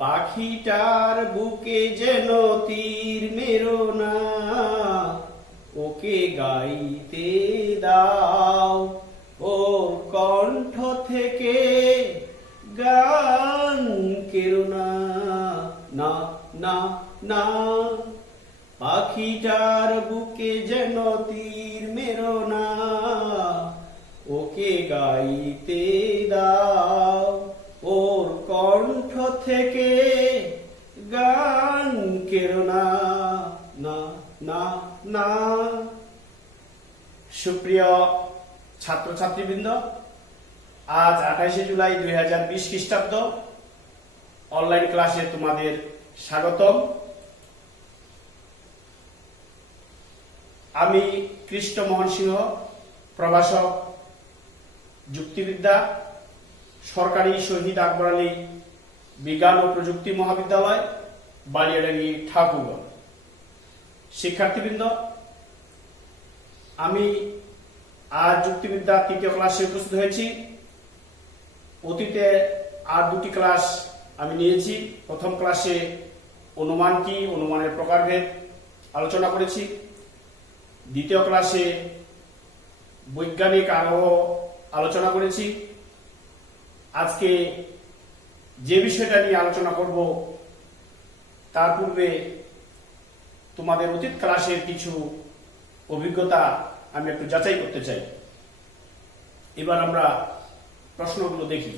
পাখিটার বুকে যেন তীর মেরো না, ওকে গাইতে দাও, ও কণ্ঠ থেকে গান কেরো না, না না না। পাখিটার বুকে যেন তীর মেরো না, ওকে গাইতে দাও, ওর কণ্ঠ থেকে গান কেরো না, না না না। সুপ্রিয় ছাত্রছাত্রীবৃন্দ, আজ 28 জুলাই 2020 খ্রিস্টাব্দ অনলাইন ক্লাসে তোমাদের স্বাগতম। আমি কৃষ্ণমোহন সিংহ, প্রভাষক, যুক্তিবিদ্যা, সরকারি শহীদ আকবর আলী বিজ্ঞান ও প্রযুক্তি মহাবিদ্যালয়, বালিয়াডাঙ্গি, ঠাকুরগাঁও। শিক্ষার্থীবৃন্দ, আমি আজ যুক্তিবিদ্যা 3য় ক্লাসে উপস্থিত হয়েছি। অতীতে আর 2টি ক্লাস আমি নিয়েছি। প্রথম ক্লাসে অনুমান কি, অনুমানের প্রকারভেদ আলোচনা করেছি। দ্বিতীয় ক্লাসে বৈজ্ঞানিক আরোহ আলোচনা করেছি। আজকে যে বিষয়টা নিয়ে আলোচনা করব তার পূর্বে তোমাদের অতীত ক্লাসের কিছু অভিজ্ঞতা আমি একটু যাচাই করতে চাই। এবার আমরা প্রশ্নগুলো দেখি।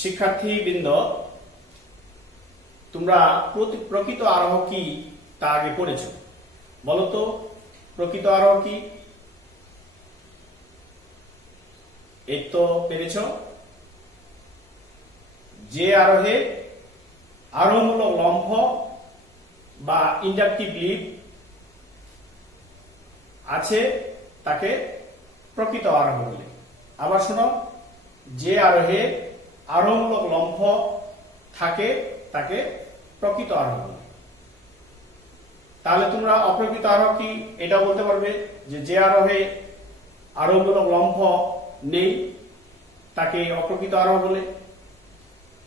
শিক্ষার্থীবৃন্দ, তোমরা প্রকৃত আরোহ কি তা আগে পড়েছো? বলো তো, প্রকৃত আরোহ কি? এই তো পেরেছ। যে আরোহে আরোহমূলক লম্ফ বা ইন্ডাকটিভ লিড আছে তাকে প্রকৃত আরোহ বলে। আবার শোনো, যে আরোহে আরোহমূলক লম্ফ থাকে তাকে প্রকৃত আরোহ বলে। তাহলে তোমরা অপ্রকৃত আরোহ কি এটা বলতে পারবে যে আরোহে আরোহমূলক লম্ফ নেই তাকে অপ্রকৃত আরোহ বলে।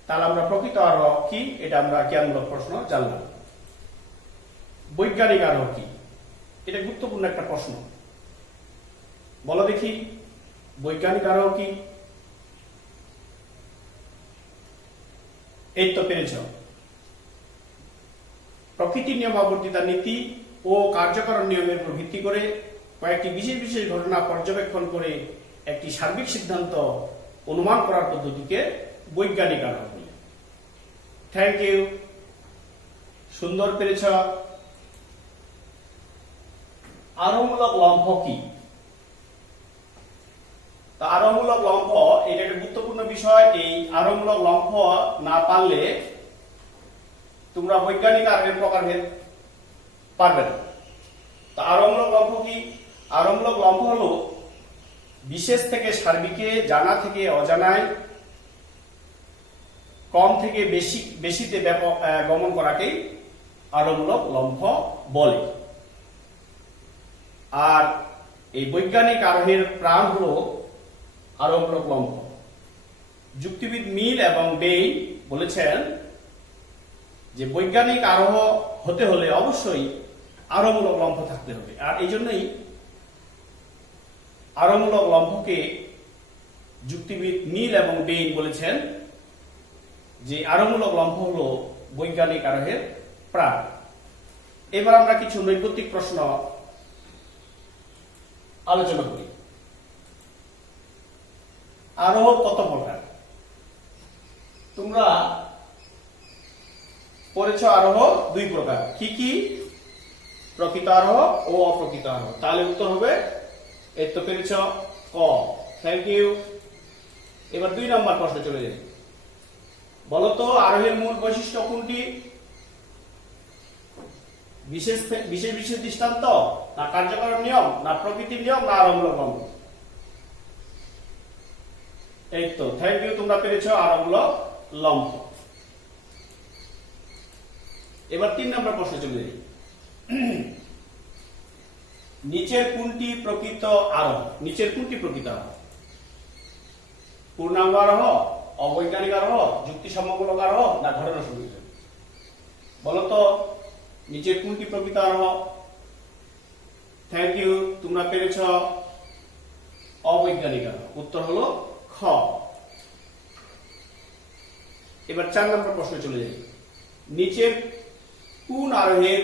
তাহলে আমরা প্রকৃত আরোহ কি এটা আমরা জ্ঞানমূলক প্রশ্ন জানলাম। বৈজ্ঞানিক আরোহ কি? এটা গুরুত্বপূর্ণ একটা প্রশ্ন। বলো দেখি, বৈজ্ঞানিক আরোহ কি? এই তো পেরেছ। প্রকৃতির নিয়মাবর্তিতা নীতি ও কার্যকরণ নিয়মের উপর ভিত্তি করে কয়েকটি বিশেষ বিশেষ ঘটনা পর্যবেক্ষণ করে একটি সার্বিক সিদ্ধান্ত অনুমান করার পদ্ধতিকে বৈজ্ঞানিক আরোহ বলে। থ্যাংক ইউ, সুন্দর পেরেছ। আরোহমূলক লম্ফ কি? তা আরোহমূলক লম্ফ এটা একটা গুরুত্বপূর্ণ বিষয়। এই আরোহমূলক লম্ফ না পারলে তোমরা বৈজ্ঞানিক আরোহের প্রকারভেদ পারবে না। তা আরোহমূলক লম্ফ কি? আরোহমূলক লম্ফ হলো বিশেষ থেকে সার্বিকে, জানা থেকে অজানায়, কম থেকে বেশিতে ব্যাপক গমন করাকেই আরোহমূলক লম্ফ বলে। আর এই বৈজ্ঞানিক আরোহের প্রাণ হলো আরোহমূলক লম্ফ। যুক্তিবিদ মিল এবং বেইন বলেছেন যে বৈজ্ঞানিক আরোহ হতে হলে অবশ্যই আরোহমূলক লম্ফ থাকতে হবে। আর এই জন্যই আরোহমূলক লম্ফকে যুক্তিবিদ মিল এবং বেইন বলেছেন যে আরোহমূলক লম্ফ হলো বৈজ্ঞানিক আরোহের প্রাণ। এবার আমরা কিছু নৈর্ব্যক্তিক প্রশ্ন আলোচনা করি। আরোহ কত প্রকার? তোমরা পড়েছ আরোহ 2 প্রকার। কি কি? প্রকৃত আরোহ ও অপ্রকৃত আরোহ। তাহলে উত্তর হবে এই তো পেরেছ, ক। Thank you. এবার 2 নম্বর প্রশ্ন চলে যাই। বলতো আরোহের মূল বৈশিষ্ট্য কোনটি? বিশেষ বিশেষ দৃষ্টান্ত, না কার্যকরণ নিয়ম, না প্রকৃতির নিয়ম, না আরোহমূলক লম্ফ? এই তো থ্যাংক ইউ, তোমরা পেরেছ আরোহমূলক লম্ফ। এবার 3 নম্বর প্রশ্ন চলে যাই। নিচের কোনটি প্রকৃত আরোহ? নিচের কোনটি প্রকৃত আরোহ? পূর্ণাঙ্গ আরোহ, অবৈজ্ঞানিক আরোহ, যুক্তিসম্মতমূলক আরোহ না ঘটনা সংযোজন? বলতো নিচের কোনটি প্রকৃত আরোহ? থ্যাংক ইউ, তোমরা পেরেছ অবৈজ্ঞানিক আরোহ। উত্তর হলো খ। এবার 4 নম্বর প্রশ্নে চলে যাই। নিচের কোন আরোহের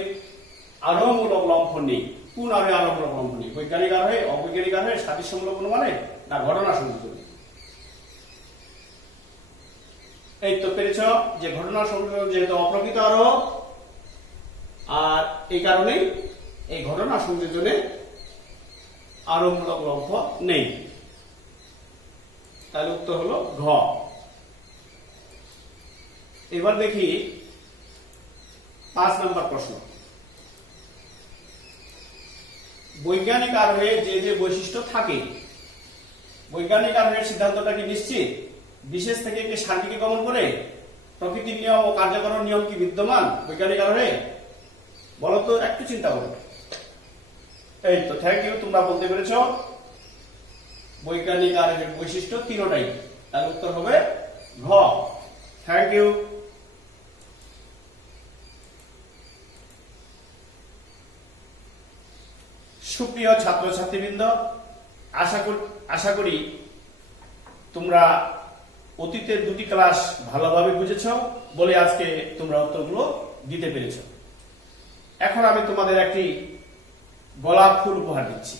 আরোহমূলক লম্ফন নেই? কোন আরোহে আরোহমূলক লম্ফন নেই? বৈজ্ঞানিক আরোহে, অবৈজ্ঞানিক আরোহে, সাদৃশ্যমূলক অনুমানে না ঘটনা সংযোজনে? এই তো পেরেছ যে ঘটনা সংযোজন যেহেতু অপ্রকৃত আরোহ, আর এই কারণেই এই ঘটনা সংযোজনে আরোহমূলক লম্ফ নেই। তাহলে উত্তর হলো ঘ। এবার দেখি 5 নম্বর প্রশ্ন। বৈজ্ঞানিক আরোহে যে যে বৈশিষ্ট্য থাকে, বৈজ্ঞানিক আরোহের সিদ্ধান্তটা কি নিশ্চিত? বিশেষ থেকে কি সার্বিকে গমন করে? প্রকৃতির নিয়ম ও কার্যকরণ নিয়ম কি বিদ্যমান বৈজ্ঞানিক আরোহে? বলো তো, একটু চিন্তা করো। এই তো থ্যাংক ইউ, তোমরা বলতে পেরেছ বৈজ্ঞানিক আরোহের বৈশিষ্ট্য তিনটাই। তার উত্তর হবে ঘ। Thank you. সুপ্রিয় ছাত্রছাত্রীবৃন্দ, আশা করি তোমরা অতীতের 2টি ক্লাস ভালোভাবে বুঝেছ বলে আজকে তোমরা উত্তরগুলো দিতে পেরেছ। এখন আমি তোমাদের একটি গোলাপ ফুল উপহার দিচ্ছি।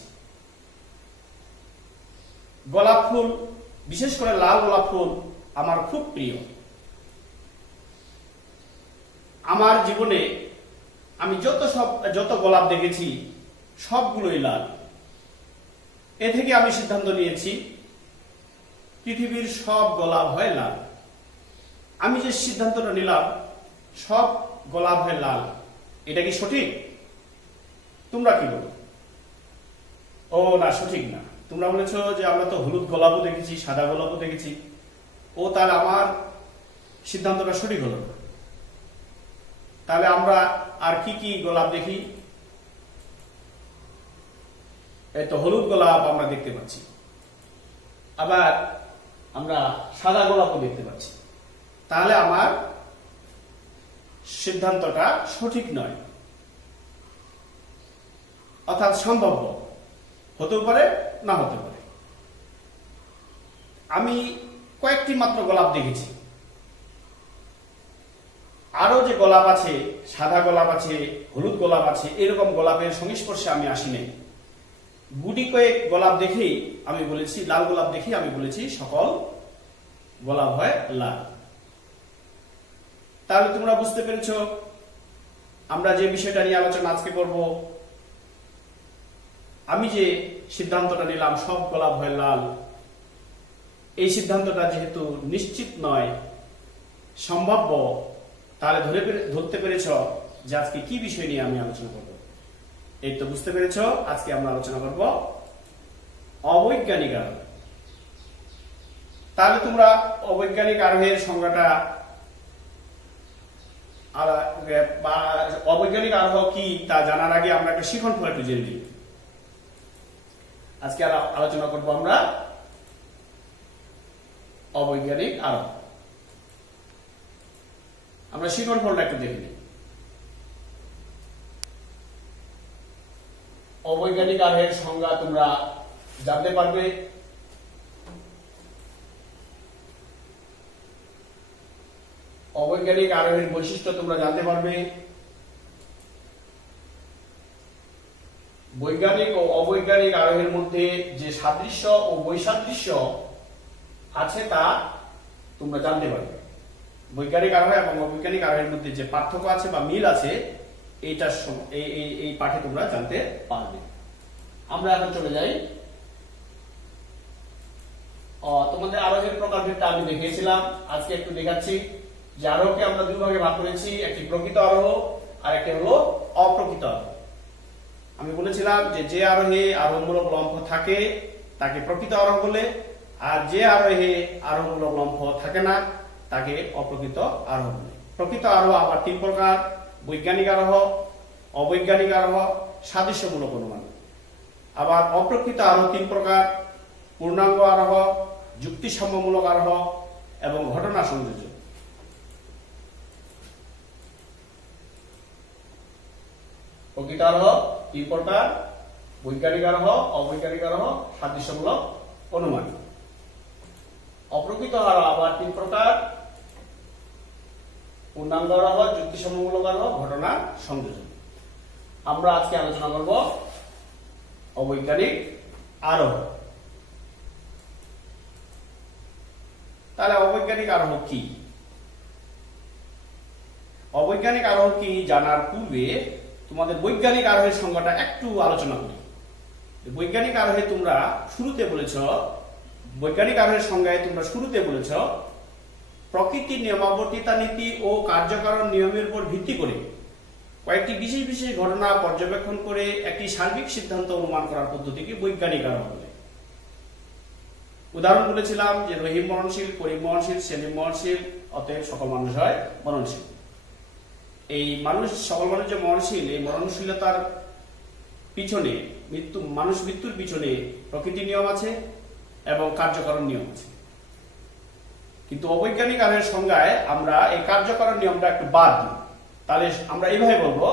গোলাপ ফুল, বিশেষ করে লাল গোলাপ ফুল আমার খুব প্রিয়। আমার জীবনে আমি যত গোলাপ দেখেছি সবগুলোই লাল। এ থেকে আমি সিদ্ধান্ত নিয়েছি পৃথিবীর সব গোলাপ হয় লাল। আমি যে সিদ্ধান্তটা নিলাম সব গোলাপ হয় লাল, এটা কি সঠিক? তোমরা কি বলো? ও না, সঠিক না। তোমরা বলেছো যে আমরা তো হলুদ গোলাপও দেখেছি, সাদা গোলাপও দেখেছি। ও তাহলে আমার সিদ্ধান্তটা সঠিক হলো না। তাহলে আমরা আর কি কি গোলাপ দেখি? এই তো হলুদ গোলাপ আমরা দেখতে পাচ্ছি, আবার আমরা সাদা গোলাপও দেখতে পাচ্ছি। তাহলে আমার সিদ্ধান্তটা সঠিক নয়, অর্থাৎ সম্ভাব্য হতেও পারে, না হতে পারে। আমি কয়েকটি মাত্র গোলাপ দেখেছি, আরো যে গোলাপ আছে, সাদা গোলাপ আছে, হলুদ গোলাপ আছে, এরকম গোলাপের সংস্পর্শে আমি আসি নাই। গুটি কয়েক গোলাপ দেখেই আমি বলেছি, লাল গোলাপ দেখেই আমি বলেছি সকল গোলাপ হয় লাল। তাহলে তোমরা বুঝতে পেরেছ আমরা যে বিষয়টা নিয়ে আলোচনা আজকে করব, আমি যে সিদ্ধান্তটা নিলাম সব গোলাপ হয় লাল, এই সিদ্ধান্তটা যেহেতু নিশ্চিত নয়, সম্ভাব্য, তাহলে ধরতে পেরেছ যে আজকে কি বিষয় নিয়ে আমি আলোচনা করব। এই তো বুঝতে পেরেছ, আজকে আমরা আলোচনা করব অবৈজ্ঞানিক আরোহ। তাহলে তোমরা অবৈজ্ঞানিক আরোহের সংজ্ঞাটা, অবৈজ্ঞানিক আরোহ কি তা জানার আগে আমরা একটা শিখনফল একটু জেনে নিই। আজকে আলোচনা করব আমরা অবৈজ্ঞানিক আরোহ। আমরা শিখনফলটা একটু দেখে নিই। অবৈজ্ঞানিক আরোহের সংজ্ঞা তোমরা জানতে পারবে। অবৈজ্ঞানিক আরোহের বৈশিষ্ট্য তোমরা জানতে পারবে। বৈজ্ঞানিক ও অবৈজ্ঞানিক আরোহের মধ্যে যে সাদৃশ্য ও বৈসাদৃশ্য আছে তা তোমরা জানতে পারবে। বৈজ্ঞানিক আরোহ এবং অবৈজ্ঞানিক আরোহের মধ্যে যে পার্থক্য আছে বা মিল আছে, এই পাঠে তোমরা জানতে পারবে। আমরা এখন চলে যাই। তোমাদের আরোহের প্রকারভেদটা আমি দেখিয়েছিলাম, আজকে একটু দেখাচ্ছি যে আরোহকে আমরা 2 ভাগে ভাগ করেছি, একটি প্রকৃত আরোহ আর একটি হলো অপ্রকৃত আরোহ। আমি বলেছিলাম যে আরোহে আরোহমূলক লম্ফ থাকে তাকে প্রকৃত আরোহ বলে, আর যে আরোহে আরোহমূলক লম্ফ থাকে না তাকে অপ্রকৃত আরোহ বলে। প্রকৃত আরোহ আবার 3 প্রকার: বৈজ্ঞানিক আরোহ, অবৈজ্ঞানিক আরোহ, সাদৃশ্যমূলক অনুমান। আবার অপ্রকৃত আরোহ 3 প্রকার: পূর্ণাঙ্গ আরোহ, যুক্তিসম্মমূলক আরোহ এবং ঘটনা সংযোজন। প্রকৃত আরোহ তিন প্রকার: বৈজ্ঞানিক আরোহ, অবৈজ্ঞানিক আরোহ, সাদৃশ্যমূলক অনুমান। অপ্রকৃত আরোহ আবার তিন প্রকার: পূর্ণাঙ্গ আরোহ, যুক্তিসম্মমূলক আরোহ, ঘটনা সংযোজন। আমরা আজকে আলোচনা করব অবৈজ্ঞানিক আরোহ। তাহলে অবৈজ্ঞানিক আরোহ কি? অবৈজ্ঞানিক আরোহ কি জানার পূর্বে তোমাদের বৈজ্ঞানিক আরোহের সংজ্ঞাটা একটু আলোচনা করি। বৈজ্ঞানিক আরোহে তোমরা শুরুতে বলেছ, বৈজ্ঞানিক আরোহের সংজ্ঞায় তোমরা শুরুতে বলেছ, প্রকৃতির নিয়মাবর্তিতা নীতি ও কার্যকারণ নিয়মের উপর ভিত্তি করে কয়েকটি বিশেষ বিশেষ ঘটনা পর্যবেক্ষণ করে একটি সার্বিক সিদ্ধান্ত অনুমান করার পদ্ধতিকে বৈজ্ঞানিক আরোহ বলে। উদাহরণ বলেছিলাম যে রহিম মরণশীল, করিম মরণশীল, সেলিম মরণশীল, অতএব সকল মানুষ হয় মরণশীল। এই সকল মানুষ যে মরণশীল, এই মরণশীলতার পিছনে মানুষ মৃত্যুর পিছনে প্রকৃতির নিয়ম আছে এবং কার্যকারণ নিয়ম আছে। কিন্তু অবৈজ্ঞানিক আরোহের সংজ্ঞায় আমরা এই কার্যকারণ নিয়মটা একটু বাদ দিই। তাহলে আমরা এইভাবে বলবো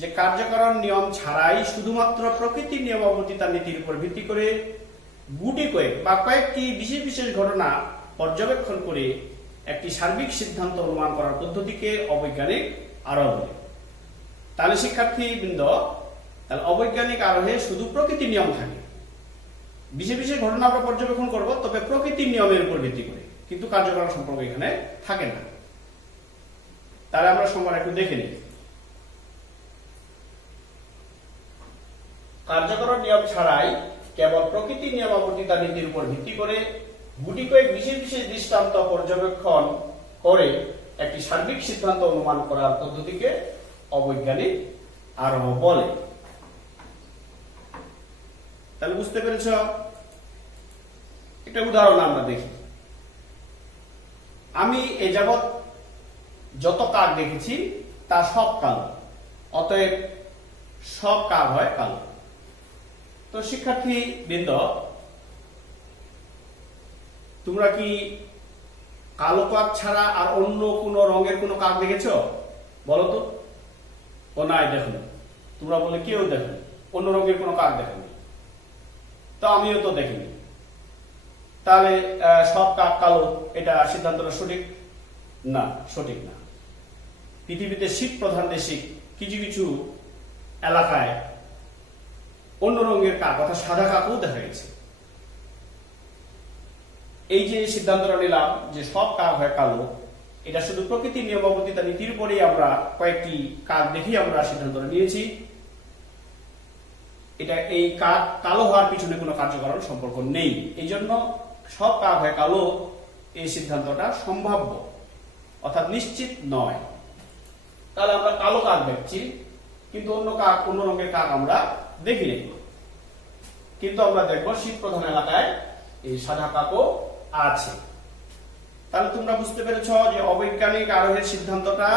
যে কার্যকারণ নিয়ম ছাড়াই শুধুমাত্র প্রকৃতির নিয়মাবর্তিতা নীতির উপর ভিত্তি করে গুটি কয়েক বা কয়েকটি বিশেষ বিশেষ ঘটনা পর্যবেক্ষণ করে একটি সার্বিক সিদ্ধান্ত অনুমান করার পদ্ধতিকে অবৈজ্ঞানিক আরোহ বলে। তাহলে শিক্ষার্থী বৃন্দ, তাহলে অবৈজ্ঞানিক আরোহে শুধু প্রকৃতির নিয়ম থাকে, বিশেষ বিশেষ ঘটনা আমরা পর্যবেক্ষণ করব, তবে প্রকৃতির নিয়মের উপর ভিত্তি করে, কিন্তু কার্যকারণ সম্পর্ক এখানে থাকে না। তাহলে আমরা সংজ্ঞা একটু দেখে নিই। কার্যকারণ নিয়ম ছাড়াই কেবল প্রকৃতির নিয়মাবর্তিতা নীতির উপর ভিত্তি করে গুটি কয়েক বিশেষ বিশেষ দৃষ্টান্ত পর্যবেক্ষণ করে একটি সার্বিক সিদ্ধান্ত অনুমান করার পদ্ধতিকে অবৈজ্ঞানিক আরোহ বলে। তাহলে বুঝতে পেরেছ? একটা উদাহরণ আমরা দেখি। আমি এ যাবৎ যত কাক দেখেছি তা সব কালো, অতএব সব কাক হয় কালো। তো শিক্ষার্থী বৃন্দ, তোমরা কি কালো কাক ছাড়া আর অন্য কোন রঙের কোন কাক দেখেছ? বলো তো। ও নাই, দেখো। তোমরা বলে কেউ দেখো, অন্য রঙের কোন কাক দেখেনি। তো আমিও তো দেখিনি। তাহলে সব কাক কালো, এটা সিদ্ধান্তটা সঠিক না? সঠিক না। পৃথিবীতে শীত প্রধান দেশে কিছু কিছু এলাকায় অন্য রঙের কাক অর্থাৎ সাদা কাকও দেখা গেছে। এই যে সিদ্ধান্তটা নিলাম যে সব কাক হয় কালো, এটা শুধু প্রকৃতির নিয়মাবর্তিতা নীতির উপরেই আমরা কয়েকটি কাক দেখেই আমরা সিদ্ধান্তটা নিয়েছি। এটা এই কাক কালো হওয়ার পিছনে কোনো কার্যকারণ সম্পর্ক নেই। এই জন্য সব কাক হয় কালো এই সিদ্ধান্তটা সম্ভাব্য, অর্থাৎ নিশ্চিত নয়। তাহলে আমরা কালো কাক দেখছি, কিন্তু অন্য রঙের কাক আমরা দেখি নেই। কিন্তু আমরা দেখবো শীত প্রধান এলাকায় এই সাদা কাকও আছে। তাহলে তোমরা বুঝতে পেরেছ যে অবৈজ্ঞানিক আরোহের সিদ্ধান্তটা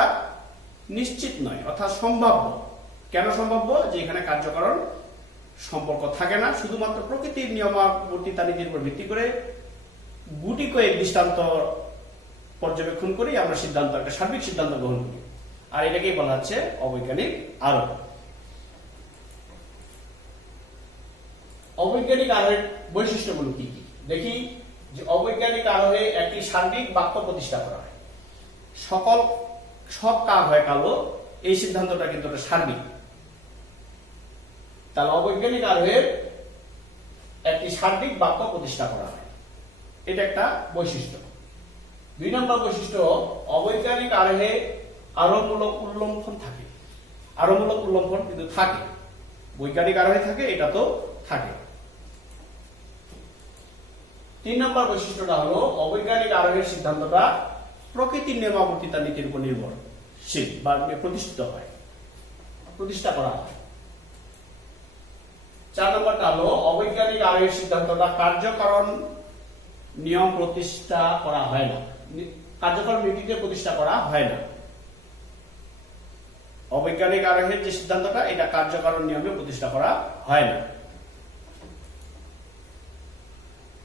নিশ্চিত নয়, অর্থাৎ সম্ভাব্য। কেন সম্ভাব্য? যে এখানে কার্যকারণ সম্পর্ক থাকে না, শুধুমাত্র প্রকৃতির নিয়মাবর্তিতা নীতির উপর ভিত্তি করে গুটি কয়েক দৃষ্টান্ত পর্যবেক্ষণ করেই আমরা সিদ্ধান্ত, একটা সার্বিক সিদ্ধান্ত গ্রহণ করি। আর এটাকেই বলা হচ্ছে অবৈজ্ঞানিক আরোহ। অবৈজ্ঞানিক আরোহের বৈশিষ্ট্যগুলো কি কি দেখি। যে অবৈজ্ঞানিক আরোহে একটি সার্বিক বাক্য প্রতিষ্ঠা করা হয়। সব কাক হয় কালো, এই সিদ্ধান্তটা কিন্তু একটা সার্বিক। তাহলে অবৈজ্ঞানিক আরোহের একটি সার্বিক বাক্য প্রতিষ্ঠা করা হয়, এটা একটা বৈশিষ্ট্য। 2 নম্বর বৈশিষ্ট্য, অবৈজ্ঞানিক আরোহে আরোহমূলক উল্লঙ্ঘন থাকে। আরোহমূলক উল্লঙ্ঘন কিন্তু থাকে, বৈজ্ঞানিক আরোহে থাকে, এটা তো থাকে। 3 নম্বর বৈশিষ্ট্যটা হলো অবৈজ্ঞানিক আরোহের সিদ্ধান্তটা প্রকৃতির নিয়মাবর্তিতা নীতির উপর নির্ভরশীল বা প্রতিষ্ঠা করা হয়। 4 নম্বরটা হলো অবৈজ্ঞানিক আরোহের সিদ্ধান্তটা কার্যকারণ নিয়ম প্রতিষ্ঠা করা হয় না, কার্যকারণ নীতিতে প্রতিষ্ঠা করা হয় না। অবৈজ্ঞানিক আরোহের যে সিদ্ধান্তটা, এটা কার্যকারণ নিয়মে প্রতিষ্ঠা করা হয় না।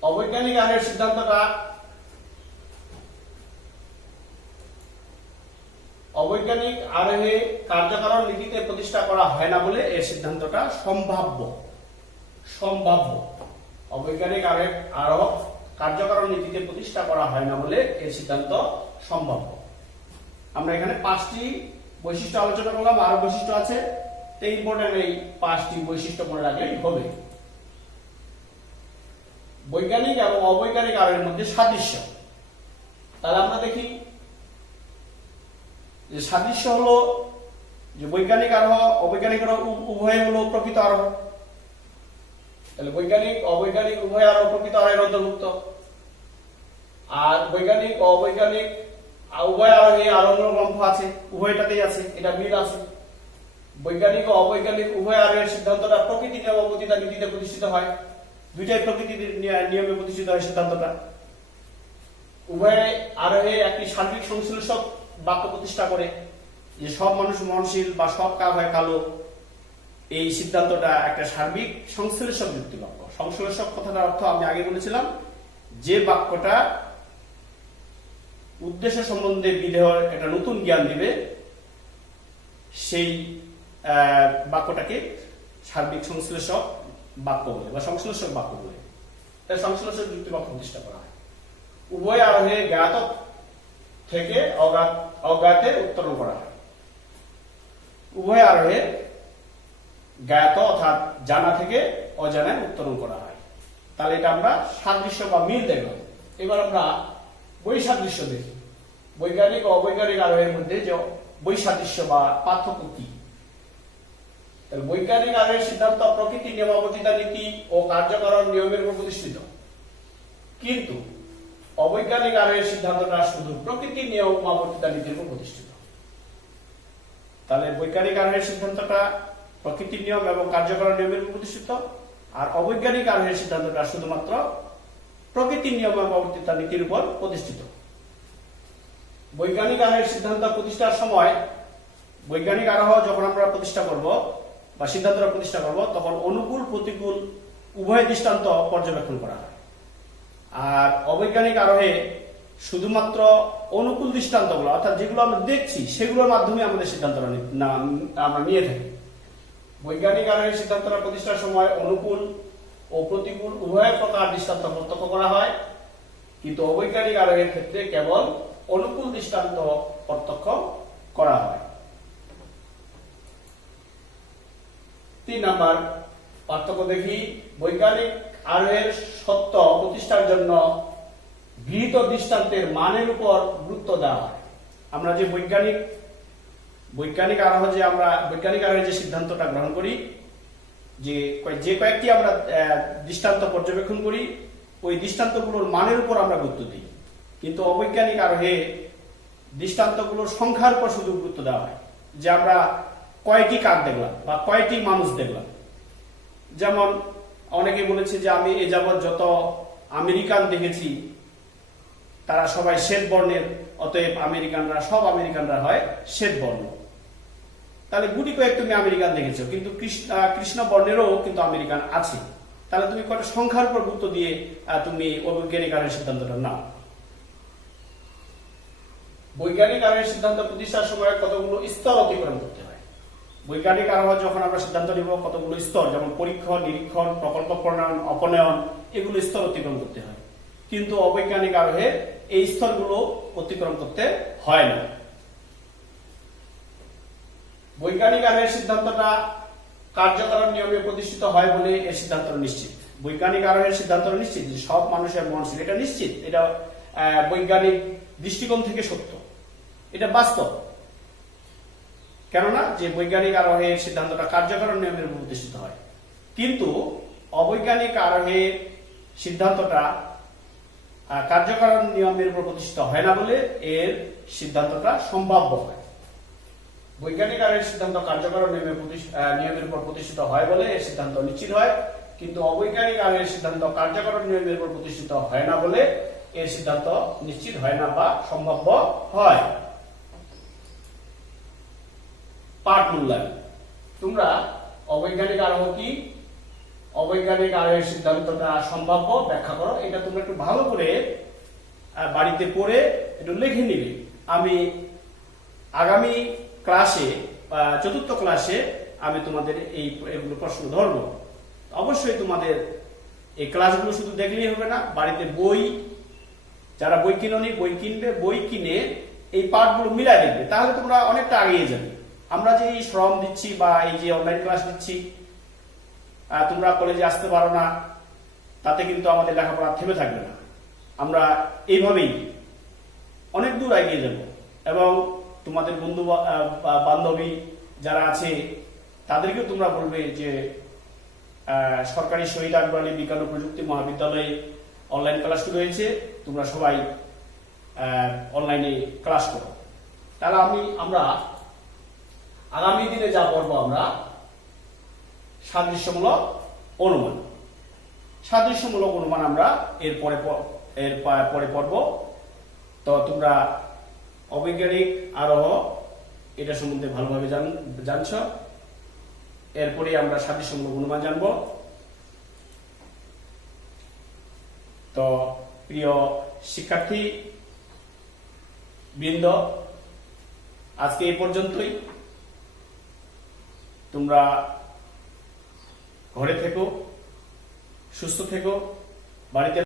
অবৈজ্ঞানিক আরোহের সিদ্ধান্তটা অবৈজ্ঞানিক আরোহে কার্যকারণ নীতিতে প্রতিষ্ঠা করা হয় না বলে এর সিদ্ধান্তটা সম্ভাব্য। অবৈজ্ঞানিক আরোহ কার্যকারণ নীতিতে প্রতিষ্ঠা করা হয় না বলে এর সিদ্ধান্ত সম্ভাব্য। আমরা এখানে 5টি বৈশিষ্ট্য আলোচনা করলাম, আরো বৈশিষ্ট্য আছে, ইম্পর্টেন্ট এই 5টি বৈশিষ্ট্য মনে রাখলেই হবে। বৈজ্ঞানিক এবং অবৈজ্ঞানিক আরোহের মধ্যে সাদৃশ্য। তাহলে আমরা দেখি যে সাদৃশ্য হলো যে বৈজ্ঞানিক আরোহ অবৈজ্ঞানিক আরোহ উভয় হলো প্রকৃত আরোহ। তাহলে বৈজ্ঞানিক অবৈজ্ঞানিক উভয় আরোহ প্রকৃত আরোহের অন্তর্ভুক্ত। আর বৈজ্ঞানিক অবৈজ্ঞানিক উভয় আরোহে আরোহমূলক লম্ফ আছে, উভয়টাতেই আছে, এটা মিল আছে। বৈজ্ঞানিক ও অবৈজ্ঞানিক উভয় আরোহের সিদ্ধান্তটা প্রকৃতি নিয়ম ও গতিতা নীতিতে প্রতিষ্ঠিত হয়। দুইটাই প্রকৃতির নিয়মে প্রতিষ্ঠিত হয় সিদ্ধান্তটা। উভয় আরোহে একটি সার্বিক সংশ্লেষক বাক্য প্রতিষ্ঠা করে, যে সব মানুষ মননশীল বা সব কাজ হয় কালো, এই সিদ্ধান্তটা একটা সার্বিক সংশ্লেষক যুক্তি বাক্য। সংশ্লেষক কথাটার অর্থ আমি আগে বলেছিলাম, যে বাক্যটা উদ্দেশ্য সম্বন্ধে বিধেয়ের একটা নতুন জ্ঞান দিবে, সেই বাক্যটাকে সার্বিক সংশ্লেষক বাক্য বলে বা সংশ্লেষক বাক্য বলে। তাই সংশ্লেষক যুক্তি বাক্য প্রতিষ্ঠা করা হয়। উভয় আরোহে জ্ঞাত থেকে অজ্ঞাতে উত্তরণ করা হয়। উভয় আরোহে জ্ঞাত অর্থাৎ জানা থেকে অজানায় উত্তরণ করা হয়। তাহলে এটা আমরা সাদৃশ্য বা মিল দেখলাম। এবার আমরা বৈসাদৃশ্য দেখি। বৈজ্ঞানিক ও অবৈজ্ঞানিক আরোহের মধ্যে যে বৈসাদৃশ্য বা পার্থক্য কি। বৈজ্ঞানিক আরোহের সিদ্ধান্ত প্রকৃতি নিয়মাবর্তিতা নীতি ও কার্যকারণ নিয়মের উপর প্রতিষ্ঠিত, কিন্তু অবৈজ্ঞানিক আরোহের সিদ্ধান্তটা শুধু প্রকৃতির নিয়মাবর্তিতা নীতির উপর প্রতিষ্ঠিত। তাহলে বৈজ্ঞানিক আরোহের সিদ্ধান্তটা প্রকৃতির নিয়ম এবং কার্যকারণ নিয়মের উপর প্রতিষ্ঠিত, আর অবৈজ্ঞানিক আরোহের সিদ্ধান্তটা শুধুমাত্র প্রকৃতির নিয়মাবর্তিতা নীতির উপর প্রতিষ্ঠিত। বৈজ্ঞানিক আরোহের সিদ্ধান্ত প্রতিষ্ঠার সময়, বৈজ্ঞানিক আরোহ যখন আমরা প্রতিষ্ঠা করব বা সিদ্ধান্তটা প্রতিষ্ঠা করব, তখন অনুকূল প্রতিকূল উভয় দৃষ্টান্ত পর্যবেক্ষণ করা হয়। আর অবৈজ্ঞানিক আরোহে শুধুমাত্র অনুকূল দৃষ্টান্তগুলো, অর্থাৎ যেগুলো আমরা দেখছি সেগুলোর মাধ্যমে আমাদের সিদ্ধান্তটা আমরা নিয়ে থাকি। বৈজ্ঞানিক আরোহের সিদ্ধান্তটা প্রতিষ্ঠার সময় অনুকূল ও প্রতিকূল উভয় প্রকার দৃষ্টান্ত প্রত্যক্ষ করা হয়, কিন্তু অবৈজ্ঞানিক আরোহের ক্ষেত্রে কেবল অনুকূল দৃষ্টান্ত প্রত্যক্ষ করা হয়। 3 নাম্বার পার্থক্য দেখি। বৈজ্ঞানিক আরোহের সত্য প্রতিষ্ঠার জন্য গৃহীত দৃষ্টান্তের মানের উপর গুরুত্ব দেওয়া হয়। আমরা যে বৈজ্ঞানিক আরোহের যে সিদ্ধান্তটা গ্রহণ করি, যে কয়েকটি আমরা দৃষ্টান্ত পর্যবেক্ষণ করি, ওই দৃষ্টান্তগুলোর মানের উপর আমরা গুরুত্ব দিই। কিন্তু অবৈজ্ঞানিক আরোহে দৃষ্টান্তগুলোর সংখ্যার উপর শুধু গুরুত্ব দেওয়া হয়, যে আমরা কয়টি কাক দেখলাম বা কয়টি মানুষ দেখলাম। যেমন অনেকে বলেছে যে আমি এ যাবৎ যত আমেরিকান দেখেছি তারা সবাই শ্বেত বর্ণের, অতএব সব আমেরিকানরা হয় শ্বেত বর্ণ। তাহলে গুটি কয়েক তুমি আমেরিকান দেখেছো, কিন্তু কৃষ্ণ বর্ণেরও কিন্তু আমেরিকান আছে। তাহলে তুমি কয়টা সংখ্যার উপর গুরুত্ব দিয়ে তুমি অবৈজ্ঞানিক আরোহের সিদ্ধান্তটা নাও। বৈজ্ঞানিক আরোহের সিদ্ধান্ত প্রতিষ্ঠার সময় কতগুলো স্তর অতিক্রম করতে হয়। বৈজ্ঞানিক আরোহ যখন আমরা সিদ্ধান্ত নিব, কতগুলো স্তর, যেমন পরীক্ষণ, নিরীক্ষণ, প্রকল্প প্রণয়ন, অপনয়ন, এগুলো স্তর অতিক্রম করতে হয়। কিন্তু অবৈজ্ঞানিক আরোহে এই স্তরগুলো অতিক্রম করতে হয় না। বৈজ্ঞানিক আরোহের সিদ্ধান্তটা কার্যকারণ নিয়মে প্রতিষ্ঠিত হয় বলে এর সিদ্ধান্ত নিশ্চিত। বৈজ্ঞানিক আরোহের সিদ্ধান্ত নিশ্চিত যে সব মানুষের মননশীল, এটা নিশ্চিত, এটা বৈজ্ঞানিক দৃষ্টিকোণ থেকে সত্য, এটা বাস্তব। কেননা যে বৈজ্ঞানিক আরোহের সিদ্ধান্তটা কার্যকারণ নিয়মের উপর প্রতিষ্ঠিত হয়, কিন্তু অবৈজ্ঞানিক আরোহের সিদ্ধান্তটা কার্যকারণ নিয়মের উপর প্রতিষ্ঠিত হয় না বলে এর সিদ্ধান্তটা সম্ভাব্য হয়। বৈজ্ঞানিক আরোহের সিদ্ধান্ত কার্যকারণ নিয়মের উপর প্রতিষ্ঠিত হয় বলে এর সিদ্ধান্ত নিশ্চিত হয়, কিন্তু অবৈজ্ঞানিক আরোহের সিদ্ধান্ত কার্যকারণ নিয়মের উপর প্রতিষ্ঠিত হয় না বলে এর সিদ্ধান্ত নিশ্চিত হয় না বা সম্ভাব্য হয়। পাঠ মূল্যায়ন। তোমরা অবৈজ্ঞানিক আরোহ কি অবৈজ্ঞানিক আরোহের সিদ্ধান্তটা সম্ভাব্য ব্যাখ্যা করো। এটা তোমরা একটু ভালো করে বাড়িতে পড়ে একটু লিখে নিবে। আমি আগামী ক্লাসে, চতুর্থ ক্লাসে আমি তোমাদের এইগুলো প্রশ্ন ধরবো। অবশ্যই তোমাদের এই ক্লাসগুলো শুধু দেখলেই হবে না, বাড়িতে বই, যারা বই কিনোনি বই কিনবে, বই কিনে এই পাঠগুলো মিলাই দেখবে, তাহলে তোমরা অনেকটা এগিয়ে যাবে। আমরা যে এই শ্রম দিচ্ছি বা এই যে অনলাইন ক্লাস দিচ্ছি, তোমরা কলেজে আসতে পারো না, তাতে কিন্তু আমাদের লেখাপড়া থেমে থাকবে না। আমরা এইভাবেই অনেক দূর এগিয়ে যাব এবং তোমাদের বন্ধু বান্ধবী যারা আছে তাদেরকেও তোমরা বলবে যে সরকারি শহীদ আকবর আলী বিজ্ঞান ও প্রযুক্তি মহাবিদ্যালয়ে অনলাইন ক্লাস শুরু হয়েছে, তোমরা সবাই অনলাইনে ক্লাস করো। তাহলে আমরা আগামী দিনে যা পড়বো আমরা সাদৃশ্যমূলক অনুমান। সাদৃশ্যমূলক অনুমান আমরা এর পরে পড়ব। তো তোমরা অবৈজ্ঞানিক আরোহ এটা সম্বন্ধে ভালোভাবে জানছ। এরপরে আমরা সাদৃশ্যমূলক অনুমান জানব। তো প্রিয় শিক্ষার্থী বৃন্দ, আজকে এই পর্যন্তই। তোমরা ঘরে থেকো, সুস্থ থেকো, বাড়িতে